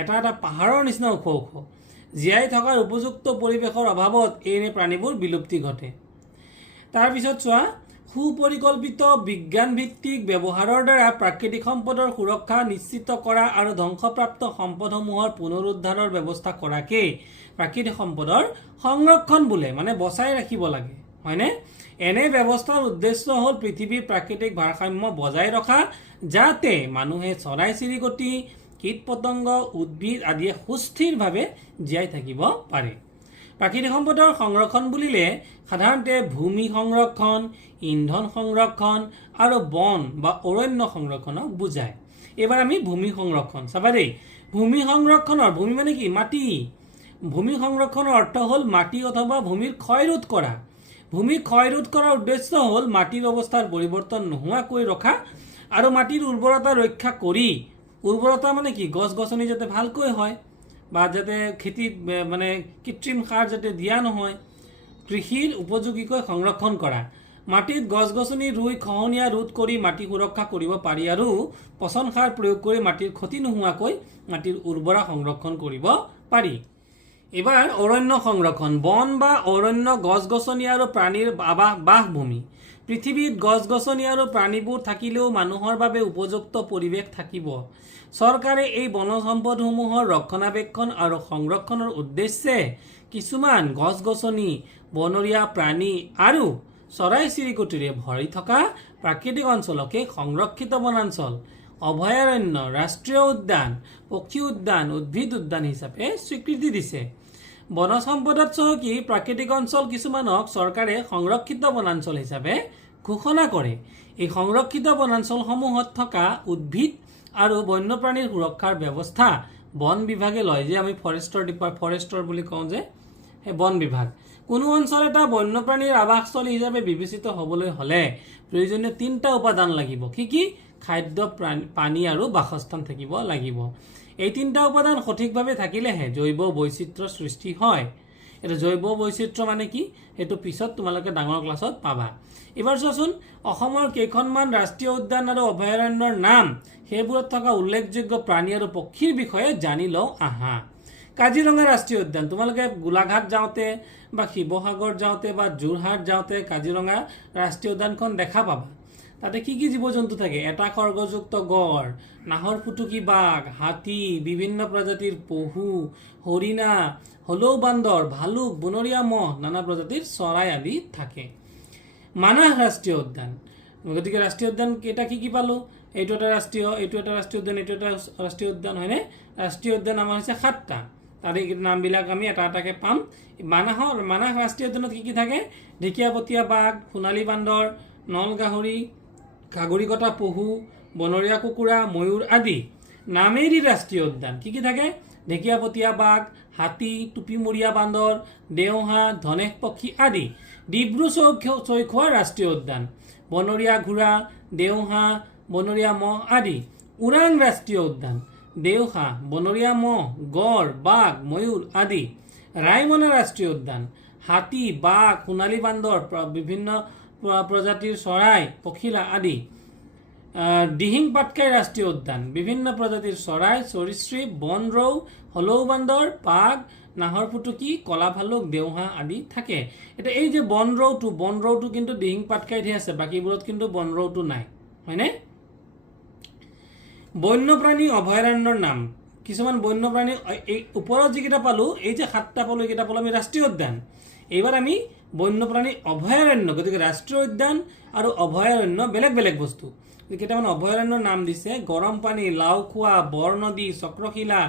এটা এটা পাহাৰৰ নিচিনা ওখ ওখ। জীয়াই থকাৰ উপযুক্ত পৰিৱেশৰ অভাৱত এনে প্ৰাণীবোৰ বিলুপ্তি ঘটে। তাৰপিছত চোৱা, সুপৰিকল্পিত বিজ্ঞানভিত্তিক ব্যৱহাৰৰ দ্বাৰা প্ৰাকৃতিক সম্পদৰ সুৰক্ষা নিশ্চিত কৰা আৰু ধ্বংসপ্ৰাপ্ত সম্পদসমূহৰ পুনৰুদ্ধাৰৰ ব্যৱস্থা কৰাকেই প্ৰাকৃতিক সম্পদৰ সংৰক্ষণ বোলে, মানে বচাই ৰাখিব লাগে, হয়নে? এনে ব্যৱস্থাৰ উদ্দেশ্য হ'ল পৃথিৱীৰ প্ৰাকৃতিক ভাৰসাম্য বজাই ৰখা, যাতে মানুহে চৰাই চিৰিকটি, কীট পতংগ, উদ্ভিদ আদিয়ে সুস্থিৰভাৱে জীয়াই থাকিব পাৰে। প্ৰাকৃতিক সম্পদৰ সংৰক্ষণ বুলিলে সাধাৰণতে ভূমি সংৰক্ষণ, ইন্ধন সংৰক্ষণ আৰু বন বা অৰণ্য সংৰক্ষণক বুজায়। এইবাৰ আমি ভূমি সংৰক্ষণ চাবা দেই। ভূমি সংৰক্ষণৰ, ভূমি মানে কি? মাটি। ভূমি সংৰক্ষণৰ অৰ্থ হ'ল মাটি অথবা ভূমিৰ ক্ষয় ৰোধ কৰা। ভূমি ক্ষয় ৰোধ কৰাৰ উদ্দেশ্য হ'ল মাটিৰ অৱস্থাৰ পৰিৱৰ্তন নোহোৱাকৈ ৰখা আৰু মাটিৰ উৰ্বৰতা ৰক্ষা কৰি, উৰ্বৰতা মানে কি? গছ গছনি যাতে ভালকৈ হয় বা যাতে খেতিত মানে কৃত্ৰিম সাৰ যাতে দিয়া নহয়, কৃষিৰ উপযোগীকৈ সংৰক্ষণ কৰা। মাটিত গছ গছনি ৰুই খহনীয়া ৰোধ কৰি মাটি সুৰক্ষা কৰিব পাৰি আৰু পচন সাৰ প্ৰয়োগ কৰি মাটিৰ ক্ষতি নোহোৱাকৈ মাটিৰ উৰ্বৰা সংৰক্ষণ কৰিব পাৰি। এবাৰ অৰণ্য সংৰক্ষণ। বন বা অৰণ্য গছ গছনি আৰু প্ৰাণীৰ বাসভূমি। পৃথিৱীত গছ গছনি আৰু প্ৰাণীবোৰ থাকিলেও মানুহৰ বাবে উপযুক্ত পৰিৱেশ থাকিব। চৰকাৰে এই বন সম্পদসমূহৰ ৰক্ষণাবেক্ষণ আৰু সংৰক্ষণৰ উদ্দেশ্যে কিছুমান গছ গছনি, বনৰীয়া প্ৰাণী আৰু চৰাই চিৰিকটিৰে ভৰি থকা প্ৰাকৃতিক অঞ্চলকে সংৰক্ষিত বনাঞ্চল, অভয়াৰণ্য, ৰাষ্ট্ৰীয় উদ্যান, পক্ষী উদ্যান, উদ্ভিদ উদ্যান হিচাপে স্বীকৃতি দিছে। বন সম্পদত চহকী প্ৰাকৃতিক অঞ্চল কিছুমানক চৰকাৰে সংৰক্ষিত বনাঞ্চল হিচাপে ঘোষণা কৰে। এই সংৰক্ষিত বনাঞ্চলসমূহত থকা উদ্ভিদ আৰু বন্যপ্ৰাণীৰ সুৰক্ষাৰ ব্যৱস্থা বন বিভাগে লয়, যে আমি ফৰেষ্টৰ বুলি কওঁ যে সেই বন বিভাগ। কোনো অঞ্চল এটা বন্যপ্ৰাণীৰ আৱাসস্থলী হিচাপে বিবেচিত হ'বলৈ হ'লে প্ৰয়োজনীয় 3টা উপাদান লাগিব। কি কি? খাদ্য, পানী আৰু বাসস্থান থাকিব লাগিব। এই 3টা উপাদান সঠিকভাৱে থাকিলেহে জৈৱ বৈচিত্ৰ্য সৃষ্টি হয়। এটা জৈৱ বৈচিত্ৰ্য মানে কি? সেইটো পিছত তোমালোকে ডাঙৰ ক্লাছত পাবা। এবাৰ চোৱাচোন, অসমৰ কেইখনমান ৰাষ্ট্ৰীয় উদ্যান আৰু অভয়াৰণ্যৰ নাম, সেইবোৰত থকা উল্লেখযোগ্য প্ৰাণী আৰু পক্ষীৰ বিষয়ে জানি লওঁ আহা। কাজিৰঙা ৰাষ্ট্ৰীয় উদ্যান। তোমালোকে গোলাঘাট যাওঁতে বা শিৱসাগৰ যাওঁতে বা যোৰহাট যাওঁতে কাজিৰঙা ৰাষ্ট্ৰীয় উদ্যানখন দেখা পাবা। তাতে কি কি জীৱ জন্তু থাকে? এটা খৰ্গযুক্ত গড়, নাহৰ ফুটুকী বাঘ, হাতী, বিভিন্ন প্ৰজাতিৰ পহু, হৰিণা, হলৌ বান্দৰ, ভালুক, বনৰীয়া মহ, নানা প্ৰজাতিৰ চৰাই আদি থাকে। মানাহ ৰাষ্ট্ৰীয় উদ্যান। গতিকে ৰাষ্ট্ৰীয় উদ্যান কেইটা কি কি পালো? এইটো এটা ৰাষ্ট্ৰীয়, এইটো এটা ৰাষ্ট্ৰীয় উদ্যান, এইটো এটা ৰাষ্ট্ৰীয় উদ্যান, হয়নে? ৰাষ্ট্ৰীয় উদ্যান আমাৰ হৈছে 7টা। তাৰে নামবিলাক আমি এটা এটাকে পাম। মানাহ ৰাষ্ট্ৰীয় উদ্যানত কি কি থাকে? ঢেকীয়াপতীয়া বাঘ, সোণালী বান্দৰ, নল গাহৰি, কাগুৰিকটা পহু, বনৰীয়া কুকুৰা, ময়ূৰ আদি। নামেৰি ৰাষ্ট্ৰীয় উদ্যান কি কি থাকে? ঢেকীয়াপতীয়া বাঘ, হাতী, টুপিমূৰীয়া বান্দৰ, দেওহাঁহ, ধনেশ পক্ষী আদি। ডিব্ৰু চৈখোৱা ৰাষ্ট্ৰীয় উদ্যান, বনৰীয়া ঘোঁৰা, দেওহাঁহ, বনৰীয়া মহ আদি। ওৰাং ৰাষ্ট্ৰীয় উদ্যান, দেওহাঁহ, বনৰীয়া মহ, গড়, বাঘ, ময়ূৰ আদি। ৰায়মনা ৰাষ্ট্ৰীয় উদ্যান, হাতী, বাঘ, সোণালী বান্দৰ, বিভিন্ন প্ৰজাতিৰ চৰাই, পখিলা আদি। দিহিং পাটকাই ৰাষ্ট্ৰীয় উদ্যান, বিভিন্ন প্ৰজাতিৰ চৰাই, সৰীসৃপ, বন ৰৌ, হলৌ বান্দৰ, বাঘ, নাহৰ ফুটুকী, কলা ভালুক, দেওহাঁহ আদি থাকে। এতিয়া এই যে বন ৰৌটো কিন্তু দিহিং পাটকাইতহে আছে, বাকীবোৰত কিন্তু বন ৰৌটো নাই, হয়নে? বন্যপ্ৰাণী অভয়াৰণ্যৰ নাম, কিছুমান বন্যপ্ৰাণী এই ওপৰত যিকেইটা পালোঁ, এই যে 7টা পালোঁ, এইকেইটা পালোঁ আমি ৰাষ্ট্ৰীয় উদ্যান। এইবাৰ আমি বন্যপ্ৰাণী অভয়াৰণ্য, গতিকে ৰাষ্ট্ৰীয় উদ্যান আৰু অভয়াৰণ্য বেলেগ বেলেগ বস্তু। কেইটামান অভয়াৰণ্যৰ নাম দিছে: গৰমপানী, লাওখোৱা, বৰনদী, চক্ৰশিলা,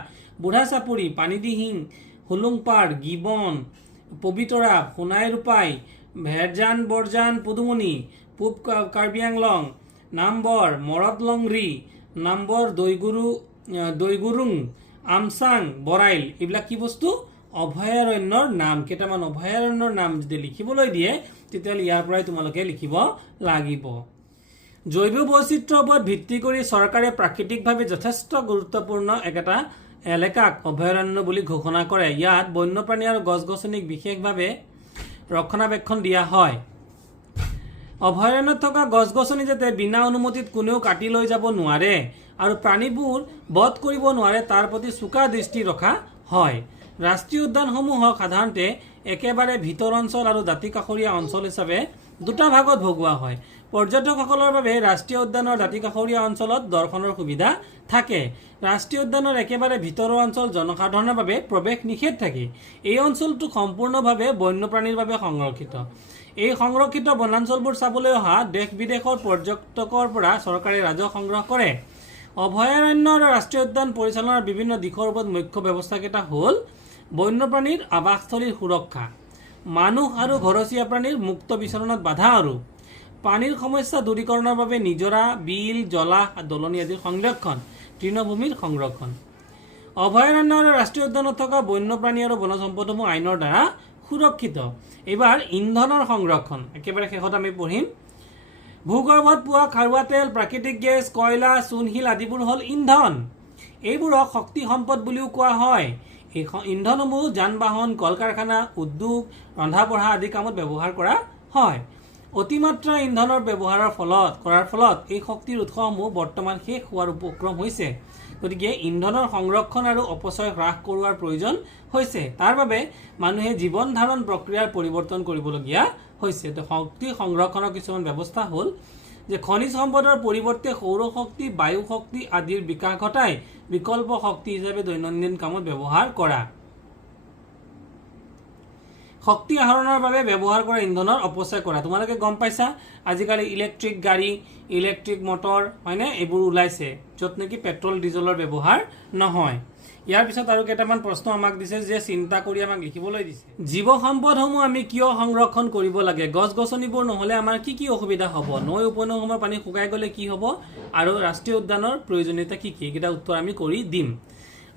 বুঢ়া চাপৰি, পানীদিহিং, হুলুংপাৰ, গিবন, পবিতৰা, সোণাই ৰূপাই, ভেৰজান, বৰজান, পদুমণি, পূব কাৰ্বি আংলং, নামবৰ, মৰদলংৰি, নামবৰ, দৈগুৰুং, আমচাং, বৰাইল, এইবিলাক কি বস্তু? অভয়াৰণ্যৰ নাম। কেইটামান অভয়াৰণ্যৰ নাম যদি লিখিবলৈ দিয়ে তেতিয়াহ'লে ইয়াৰ পৰাই তোমালোকে লিখিব লাগিব। জৈৱ বৈচিত্ৰ্যৰ ওপৰত ভিত্তি কৰি চৰকাৰে প্ৰাকৃতিকভাৱে যথেষ্ট গুৰুত্বপূৰ্ণ এটা এলেকাক অভয়াৰণ্য বুলি ঘোষণা কৰে। ইয়াত বন্যপ্ৰাণী আৰু গছ গছনিক বিশেষভাৱে ৰক্ষণাবেক্ষণ দিয়া হয়। অভয়াৰণ্যত থকা গছ গছনি যাতে বিনা অনুমতিত কোনেও কাটি লৈ যাব নোৱাৰে আৰু প্ৰাণীবোৰ বধ কৰিব নোৱাৰে তাৰ প্ৰতি চোকা দৃষ্টি ৰখা হয়। ৰাষ্ট্ৰীয় উদ্যানসমূহক সাধাৰণতে একেবাৰে ভিতৰ অঞ্চল আৰু দাঁতিকাষৰীয়া অঞ্চল হিচাপে দুটা ভাগত ভগোৱা হয়। পৰ্যটকসকলৰ বাবে ৰাষ্ট্ৰীয় উদ্যানৰ দাঁতিকাষৰীয়া অঞ্চলত দৰ্শনৰ সুবিধা থাকে। ৰাষ্ট্ৰীয় উদ্যানৰ একেবাৰে ভিতৰৰ অঞ্চল জনসাধাৰণৰ বাবে প্ৰৱেশ নিষেধ থাকে। এই অঞ্চলটো সম্পূৰ্ণভাৱে বন্যপ্ৰাণীৰ বাবে সংৰক্ষিত। এই সংৰক্ষিত বনাঞ্চলবোৰ চাবলৈ অহা দেশ বিদেশৰ পৰ্যটকৰ পৰা চৰকাৰে ৰাজহ সংগ্ৰহ কৰে। অভয়াৰণ্য আৰু ৰাষ্ট্ৰীয় উদ্যান পৰিচালনাৰ বিভিন্ন দিশৰ ওপৰত মুখ্য ব্যৱস্থাকেইটা হ'ল: বন্যপ্ৰাণীৰ আৱাসস্থলীৰ সুৰক্ষা, মানুহ আৰু ঘৰচীয়া প্ৰাণীৰ মুক্ত বিচৰণত বাধা আৰোপ, পানীৰ সমস্যা দূৰীকৰণৰ বাবে নিজৰা, বিল, জলাহ, দলনি আদিৰ সংৰক্ষণ, তৃণভূমিৰ সংৰক্ষণ। অভয়াৰণ্য আৰু ৰাষ্ট্ৰীয় উদ্যানত থকা বন্যপ্ৰাণী আৰু বনজ সম্পদসমূহ আইনৰ দ্বাৰা সুৰক্ষিত। এইবাৰ ইন্ধনৰ সংৰক্ষণ একেবাৰে শেষত আমি পঢ়িম। ভূগৰ্ভত পোৱা খাৰুৱা তেল, প্ৰাকৃতিক গেছ, কয়লা, চূণশিল আদিবোৰ হ'ল ইন্ধন। এইবোৰক শক্তি সম্পদ বুলিও কোৱা হয়। এই ইন্ধনসমূহ যান বাহন, কল কাৰখানা, উদ্যোগ, ৰন্ধা বঢ়া আদি কামত ব্যৱহাৰ কৰা হয়। অতিমাত্ৰা ইন্ধনৰ ব্যৱহাৰৰ ফলত এই শক্তিৰ উৎসসমূহ বৰ্তমান শেষ হোৱাৰ উপক্ৰম হৈছে। গতিকে ইন্ধনৰ সংৰক্ষণ আৰু অপচয় হ্ৰাস কৰোৱাৰ প্ৰয়োজন হৈছে। তাৰ বাবে মানুহে জীৱন ধাৰণ প্ৰক্ৰিয়াৰ পৰিৱৰ্তন কৰিবলগীয়া হৈছে। শক্তি সংৰক্ষণৰ কিছুমান ব্যৱস্থা হ'ল যে খনিজ সম্পদৰ পৰিৱৰ্তে সৌৰশক্তি, বায়ু শক্তি আদিৰ বিকাশ ঘটাই বিকল্প শক্তি হিচাপে দৈনন্দিন কামত ব্যৱহাৰ কৰা। শক্তি আহৰণৰ বাবে ব্যৱহাৰ কৰা ইন্ধনৰ অপচয় কৰা। তোমালোকে গম পাইছা আজিকালি ইলেক্ট্ৰিক গাড়ী, ইলেক্ট্ৰিক মটৰ, হয়নে, এইবোৰ ওলাইছে য'ত নেকি পেট্ৰল ডিজেলৰ ব্যৱহাৰ নহয়। ইয়াৰ পিছত আৰু কেইটামান প্ৰশ্ন আমাক দিছে যে চিন্তা কৰি আমাক লিখিবলৈ দিছে। জীৱ সম্পদসমূহ আমি কিয় সংৰক্ষণ কৰিব লাগে? গছ গছনিবোৰ নহ'লে আমাৰ কি কি অসুবিধা হ'ব? নৈ উপনৈসমূহৰ পানী শুকাই গ'লে কি হ'ব? আৰু ৰাষ্ট্ৰীয় উদ্যানৰ প্ৰয়োজনীয়তা কি কি? এইকেইটা উত্তৰ আমি কৰি দিম।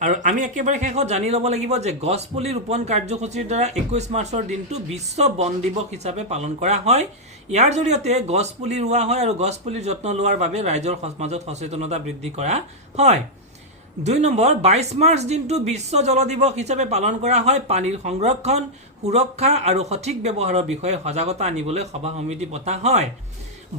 আৰু আমি একেবাৰে শেষত জানি ল'ব লাগিব যে গছপুলি ৰোপণ কাৰ্যসূচীৰ দ্বাৰা 21 মাৰ্চৰ দিনটো বিশ্ব বন দিৱস হিচাপে পালন কৰা হয়। ইয়াৰ জৰিয়তে গছপুলি ৰোৱা হয় আৰু গছপুলিৰ যত্ন লোৱাৰ বাবে ৰাইজৰ মাজত সচেতনতা বৃদ্ধি কৰা হয়। 2 নম্বৰ, 22 মাৰ্চ দিনটো বিশ্ব জল দিৱস হিচাপে পালন কৰা হয়। পানীৰ সংৰক্ষণ, সুৰক্ষা আৰু সঠিক ব্যৱহাৰৰ বিষয়ে সজাগতা আনিবলৈ সভা সমিতি পতা হয়।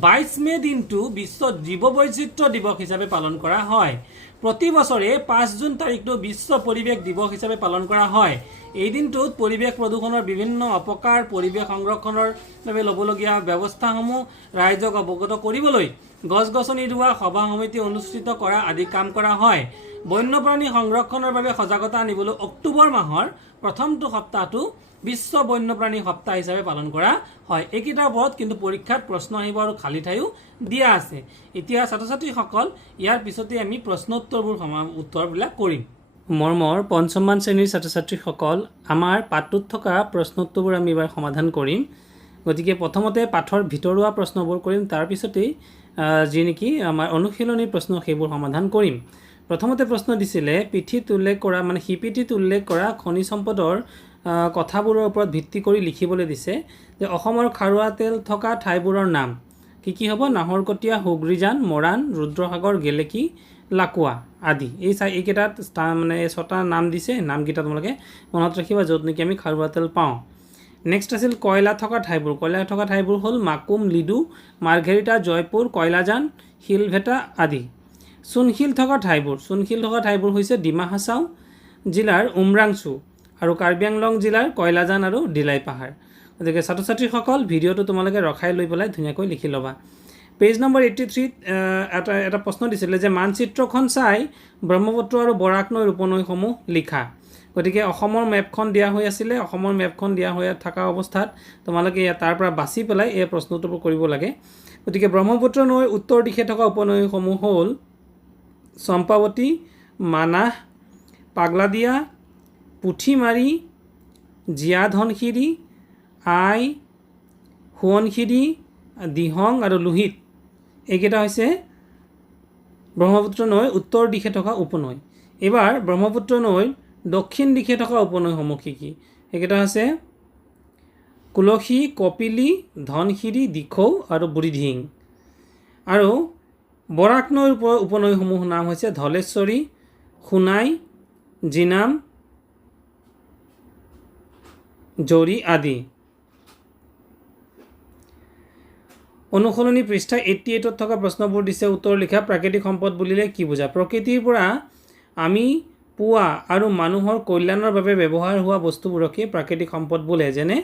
22 মে দিনটো বিশ্ব জীৱ বৈচিত্ৰ্য দিৱস হিচাপে পালন কৰা হয়। প্ৰতি বছৰে 5 জুন তাৰিখটো বিশ্ব পৰিৱেশ দিৱস হিচাপে পালন কৰা হয়। এই দিনটোত পৰিৱেশ প্ৰদূষণৰ বিভিন্ন অপকাৰ, পৰিৱেশ সংৰক্ষণৰ বাবে ল'বলগীয়া ব্যৱস্থাসমূহ ৰাইজক অৱগত কৰিবলৈ গছ গছনি ৰোৱা, সভা সমিতি অনুষ্ঠিত কৰা আদি কাম কৰা হয়। বন্যপ্ৰাণী সংৰক্ষণৰ বাবে সজাগতা আনিবলৈ অক্টোবৰ মাহৰ প্ৰথমটো সপ্তাহটো বিশ্ব বন্যপ্ৰাণী সপ্তাহ হিচাপে পালন কৰা হয়। এইকেইটাৰ ওপৰত কিন্তু পৰীক্ষাত প্ৰশ্ন আহিব আৰু খালী ঠাইও দিয়া আছে। এতিয়া ছাত্ৰ ছাত্ৰীসকল ইয়াৰ পিছতে আমি উত্তৰবিলাক কৰিম। মৰমৰ 5ম শ্ৰেণীৰ ছাত্ৰ ছাত্ৰীসকল, আমাৰ পাঠটোত থকা প্ৰশ্নোত্তৰবোৰ আমি এইবাৰ সমাধান কৰিম। গতিকে প্ৰথমতে পাঠৰ ভিতৰুৱা প্ৰশ্নবোৰ কৰিম, তাৰপিছতেই যি নেকি আমাৰ অনুশীলনী প্ৰশ্ন সেইবোৰ সমাধান কৰিম। প্ৰথমতে প্ৰশ্ন দিছিলে পিঠিত উল্লেখ কৰা সিপিঠিত উল্লেখ কৰা খনিজ সম্পদৰ কথাবোৰৰ ওপৰত ভিত্তি কৰি লিখিবলৈ দিছে যে অসমৰ খাৰুৱা তেল থকা ঠাইবোৰৰ নাম কি কি হ'ব? নাহৰকটীয়া, হুগ্ৰীজান, মৰাণ, ৰুদ্ৰসাগৰ, গেলেকী, লাকুৱা আদি। এইকেইটাত মানে ছটা নাম দিছে, নামকেইটা তোমালোকে মনত ৰাখিবা য'ত নেকি আমি খাৰুৱা তেল পাওঁ। নেক্সট আছিল কয়লা থকা ঠাইবোৰ। কয়লা থকা ঠাইবোৰ হ'ল মাকুম, লিডু, মাৰ্ঘেৰিটা, জয়পুৰ, কয়লাজান, শিলভেটা আদি। চূণশিল থকা ঠাইবোৰ হৈছে ডিমা হাছাও জিলাৰ উমৰাংচু আৰু কাৰ্বি আংলং জিলাৰ কয়লাজান আৰু দিলাই পাহাৰ। গতিকে ছাত্ৰ ছাত্ৰীসকল ভিডিঅ'টো তোমালোকে ৰখাই লৈ পেলাই ধুনীয়াকৈ লিখি ল'বা। পেজ নম্বৰ 83ত এটা প্ৰশ্ন দিছিলে যে মানচিত্ৰখন চাই ব্ৰহ্মপুত্ৰ আৰু বৰাক নৈৰ উপনৈসমূহ লিখা। গতিকে অসমৰ মেপখন দিয়া হৈ আছিলে, অসমৰ মেপখন দিয়া হৈ থকা অৱস্থাত তোমালোকে তাৰ পৰা বাছি পেলাই এই প্ৰশ্নটো কৰিব লাগে। গতিকে ব্ৰহ্মপুত্ৰ নৈৰ উত্তৰ দিশে থকা উপনৈসমূহ হ'ল চম্পাৱতী, মানাহ, পাগলাদিয়া, পুঠিমাৰী, জীয়াধনশিৰি, আই, সোৱণশিৰি, দিহং আৰু লোহিত। এইকেইটা হৈছে ব্ৰহ্মপুত্ৰ নৈৰ উত্তৰ দিশে থকা উপনৈ। এইবাৰ ব্ৰহ্মপুত্ৰ নৈৰ দক্ষিণ দিশে থকা উপনৈসমূহ কি কি? সেইকেইটা হৈছে কুলসী, কপিলী, ধনশিৰি, দিখৌ আৰু বুঢ়ীদিহিং। আৰু বৰাক নৈৰ উপনৈসমূহ নাম হৈছে ধলেশ্বৰী, সোণাই, জিনাম, জৰি আদি। অনুসলনি পৃষ্ঠা 88ত থকা প্ৰশ্নবোৰ দিছে উত্তৰ লিখা। প্ৰাকৃতিক সম্পদ বুলিলে কি বুজা? প্ৰকৃতিৰ পৰা আমি পোৱা আৰু মানুহৰ কল্যাণৰ বাবে ব্যৱহাৰ হোৱা বস্তুবোৰকে প্ৰাকৃতিক সম্পদ বোলে, যেনে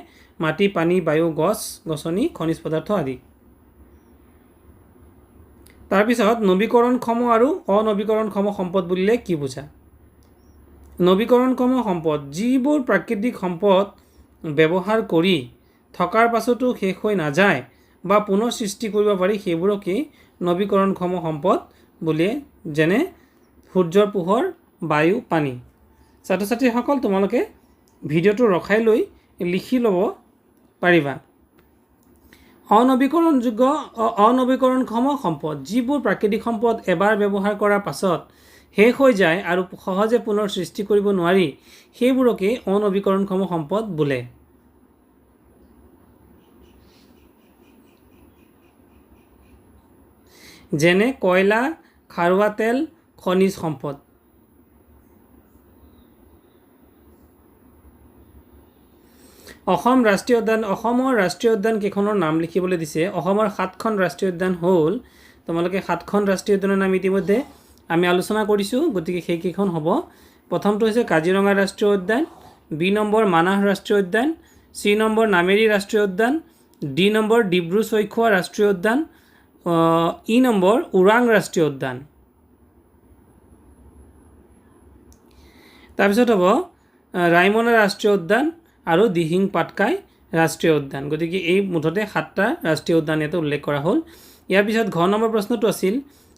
মাটি, পানী, বায়ু, গছ গছনি, খনিজ পদাৰ্থ আদি। তাৰপিছত নৱীকৰণক্ষম আৰু অনৱীকৰণক্ষম সম্পদ বুলিলে কি বুজা? নৱীকৰণক্ষম সম্পদ যিবোৰ প্ৰাকৃতিক সম্পদ ব্যৱহাৰ কৰি থকাৰ পাছতো শেষ হৈ নাযায় বা পুনৰ সৃষ্টি কৰিব পাৰি, সেইবোৰকেই নৱীকৰণক্ষম সম্পদ বুলিয়ে, যেনে সূৰ্যৰ পোহৰ, বায়ু, পানী। ছাত্ৰ ছাত্ৰীসকল তোমালোকে ভিডিঅ'টো ৰখাই লৈ লিখি ল'ব পাৰিবা। অনৱীকৰণক্ষম সম্পদ যিবোৰ প্ৰাকৃতিক সম্পদ এবাৰ ব্যৱহাৰ কৰাৰ পাছত শেষ হৈ যায় আৰু সহজে পুনৰ সৃষ্টি কৰিব নোৱাৰি, সেইবোৰকে অনৱীকৰণক্ষম সম্পদ বোলে। যেনে কয়লা, খাৰুৱা তেল, খনিজ সম্পদ। অসমৰ ৰাষ্ট্ৰীয় উদ্যান কেইখনৰ নাম লিখিবলৈ দিছে। অসমৰ 7খন ৰাষ্ট্ৰীয় উদ্যান হ'ল, তোমালোকে 7খন ৰাষ্ট্ৰীয় উদ্যানৰ নাম ইতিমধ্যে আমি আলোচনা কৰিছোঁ, গতিকে সেইকেইখন হ'ব। প্ৰথমটো হৈছে কাজিৰঙা ৰাষ্ট্ৰীয় উদ্যান, বি নম্বৰ মানাহ ৰাষ্ট্ৰীয় উদ্যান, চি নম্বৰ নামেৰি ৰাষ্ট্ৰীয় উদ্যান, ডি নম্বৰ ডিব্ৰু চৈখোৱা ৰাষ্ট্ৰীয় উদ্যান, ই নম্বৰ ওৰাং ৰাষ্ট্ৰীয় উদ্যান। তাৰপিছত হ'ব ৰায়মনা ৰাষ্ট্ৰীয় উদ্যান আৰু দিহিং পাটকাই ৰাষ্ট্ৰীয় উদ্যান। গতিকে এই মুঠতে 7টা ৰাষ্ট্ৰীয় উদ্যান ইয়াতে উল্লেখ কৰা হ'ল। ইয়াৰ পিছত ঘ নম্বৰ প্ৰশ্নটো আছিল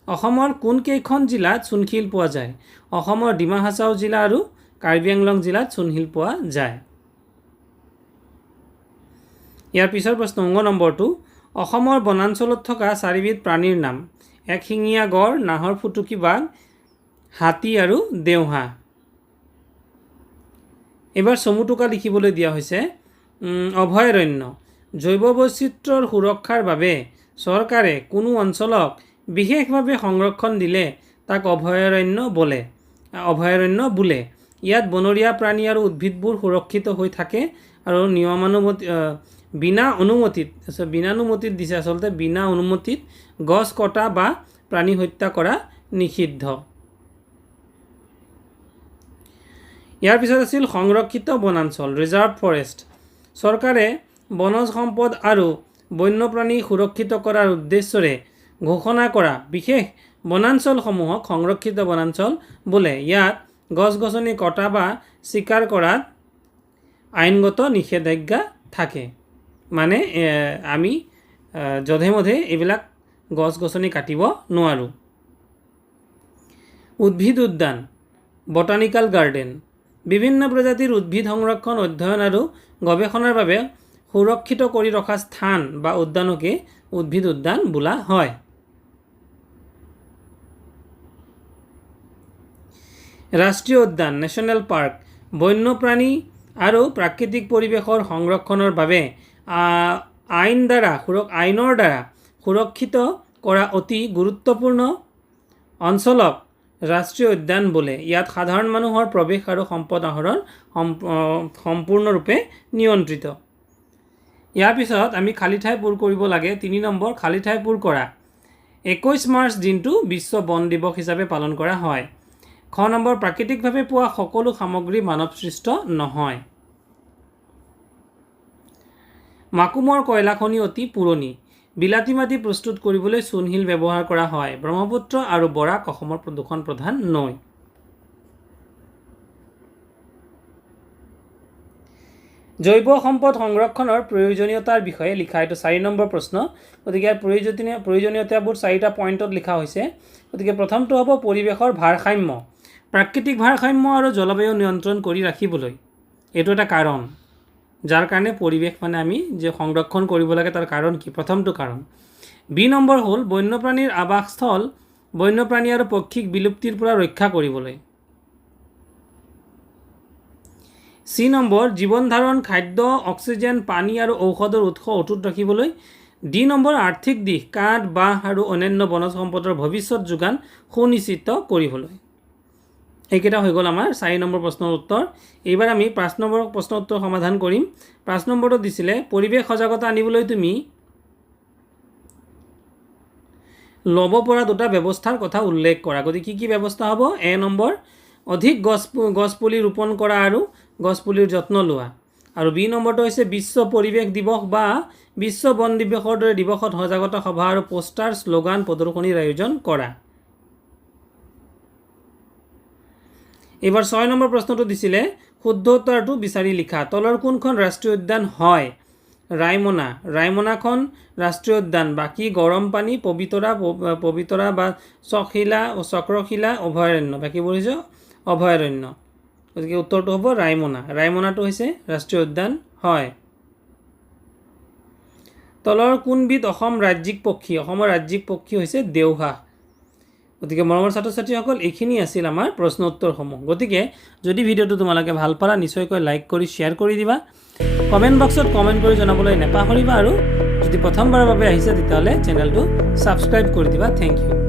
অসমৰ কোনকেইখন জিলাত চূণশিল পোৱা যায়? অসমৰ ডিমা হাছাও জিলা আৰু কাৰ্বি আংলং জিলাত চূণশিল পোৱা যায়। ইয়াৰ পিছৰ প্ৰশ্ন ঙ নম্বৰটো অসমৰ বনাঞ্চলত থকা 4বিধ প্ৰাণীৰ নাম। একশিঙীয়া গড়, নাহৰ ফুটুকী বাঘ, হাতী আৰু দেওহাঁহ। এইবাৰ চমুটোকা লিখিবলৈ দিয়া হৈছে। অভয়াৰণ্য জৈৱ বৈচিত্ৰ্যৰ সুৰক্ষাৰ বাবে চৰকাৰে কোনো অঞ্চলক বিশেষভাৱে সংৰক্ষণ দিলে তাক অভয়াৰণ্য বোলে। ইয়াত বনৰীয়া প্ৰাণী আৰু উদ্ভিদবোৰ সুৰক্ষিত হৈ থাকে আৰু বিনা অনুমতিত গছ কটা বা প্ৰাণী হত্যা কৰা নিষিদ্ধ। ইয়াৰ পিছত আছিল সংৰক্ষিত বনাঞ্চল, ৰিজাৰ্ভ ফৰেষ্ট। চৰকাৰে বনজ সম্পদ আৰু বন্যপ্ৰাণী সুৰক্ষিত কৰাৰ উদ্দেশ্যৰে ঘোষণা কৰা বিশেষ বনাঞ্চলসমূহক সংৰক্ষিত বনাঞ্চল বোলে। ইয়াত গছ গছনি কটা বা চিকাৰ কৰাত আইনগত নিষেধাজ্ঞা থাকে। মানে আমি যধে মধে এইবিলাক গছ গছনি কাটিব নোৱাৰোঁ। উদ্ভিদ উদ্যান, বটানিকেল গাৰ্ডেন বিভিন্ন প্ৰজাতিৰ উদ্ভিদ সংৰক্ষণ, অধ্যয়ন আৰু গৱেষণাৰ বাবে সুৰক্ষিত কৰি ৰখা স্থান বা উদ্যানকে উদ্ভিদ উদ্যান বোলা হয়। ৰাষ্ট্ৰীয় উদ্যান, নেশ্যনেল পাৰ্ক বন্যপ্ৰাণী আৰু প্ৰাকৃতিক পৰিৱেশৰ সংৰক্ষণৰ বাবে আইনৰ দ্বাৰা সুৰক্ষিত কৰা অতি গুৰুত্বপূৰ্ণ অঞ্চলক ৰাষ্ট্ৰীয় উদ্যান বোলে? ইয়াত সাধাৰণ মানুহৰ প্ৰৱেশ আৰু সম্পদ আহৰণ সম্পূৰ্ণৰূপে নিয়ন্ত্ৰিত। ইয়াৰ পিছত আমি খালী ঠাই পূৰ কৰিব লাগে। 3 নম্বৰ, খালী ঠাই পূৰ কৰা। 21 মাৰ্চ দিনটো বিশ্ব বন দিৱস হিচাপে পালন কৰা হয়। খ নম্বৰ, প্ৰাকৃতিকভাৱে পোৱা সকলো সামগ্ৰী মানৱসৃষ্ট নহয়। মাকুমৰ কয়লা খনি অতি পুৰণি। বিলাতী মাটি প্ৰস্তুত কৰিবলৈ চূণশিল ব্যৱহাৰ কৰা হয়। ব্ৰহ্মপুত্ৰ আৰু বৰাক অসমৰ দুখন প্ৰধান নৈ। জৈৱ সম্পদ সংৰক্ষণৰ প্ৰয়োজনীয়তাৰ বিষয়ে লিখা। এইটো 4 নম্বৰ প্ৰশ্ন। গতিকে ইয়াৰ প্ৰয়োজনীয়তাবোৰ 4টা পইণ্টত লিখা হৈছে। গতিকে প্ৰথমটো হ'ব পৰিৱেশৰ ভাৰসাম্য। প্ৰাকৃতিক ভাৰসাম্য আৰু জলবায়ু নিয়ন্ত্ৰণ কৰি ৰাখিবলৈ এইটো এটা কাৰণ, যাৰ কাৰণে পৰিৱেশ আমি যে সংৰক্ষণ কৰিব লাগে তাৰ কাৰণ কি? প্ৰথমটো কাৰণ। বি নম্বৰ হ'ল বন্যপ্ৰাণীৰ আৱাসস্থল, বন্যপ্ৰাণী আৰু পক্ষীক বিলুপ্তিৰ পৰা ৰক্ষা কৰিবলৈ। চি নম্বৰ, জীৱন ধাৰণ, খাদ্য, অক্সিজেন, পানী আৰু ঔষধৰ উৎস অটুট ৰাখিবলৈ। ডি নম্বৰ, আৰ্থিক দিশ, কাঠ, বাঁহ আৰু অন্যান্য বনজ সম্পদৰ ভৱিষ্যত যোগান সুনিশ্চিত কৰিবলৈ। এইকেইটা হৈ গ'ল আমাৰ 4 নম্বৰ প্ৰশ্নৰ উত্তৰ। এইবাৰ আমি 5 নম্বৰ প্ৰশ্নৰ উত্তৰ সমাধান কৰিম। 5 নম্বৰটো দিছিলে পৰিৱেশ সজাগতা আনিবলৈ তুমি ল'ব পৰা 2টা ব্যৱস্থাৰ কথা উল্লেখ কৰা। গতিকে কি ব্যৱস্থা হ'ব? এ নম্বৰ, অধিক গছপুলি ৰোপণ কৰা আৰু গছপুলিৰ যত্ন লোৱা। আৰু বি নম্বৰটো হৈছে বিশ্ব পৰিৱেশ দিৱস বা বিশ্ব বন দিৱসৰ দৰে দিৱসত সজাগতা সভা আৰু পোষ্টাৰ, শ্লোগান, প্ৰদৰ্শনীৰ আয়োজন কৰা। এইবাৰ 6 নম্বৰ প্ৰশ্নটো দিছিলে শুদ্ধ উত্তৰটো বিচাৰি লিখা। তলৰ কোনখন ৰাষ্ট্ৰীয় উদ্যান হয়? ৰায়মনা। ৰায়মনাখন ৰাষ্ট্ৰীয় উদ্যান। বাকী গৰম পানী, পবিতৰা বা চক্ৰশিলা অভয়াৰণ্য। বাকীবোৰ হৈছে অভয়াৰণ্য। গতিকে উত্তৰটো হ'ব ৰায়মনা। ৰায়মনাটো হৈছে ৰাষ্ট্ৰীয় উদ্যান হয়। তলৰ কোনবিধ অসম ৰাজ্যিক পক্ষী? অসমৰ ৰাজ্যিক পক্ষী হৈছে দেওহাঁহ। গতিকে মৰমৰ ছাত্ৰ ছাত্ৰীসকল, এইখিনি আছিল আমাৰ প্ৰশ্ন উত্তৰসমূহ। গতিকে যদি ভিডিঅ'টো তোমালোকে ভাল পালা নিশ্চয়কৈ লাইক কৰি শ্বেয়াৰ কৰি দিবা। কমেণ্ট বক্সত কমেণ্ট কৰি জনাবলৈ নাপাহৰিবা। আৰু যদি প্ৰথমবাৰৰ বাবে আহিছে তেতিয়াহ'লে চেনেলটো ছাবস্ক্ৰাইব কৰি দিবা। Thank U.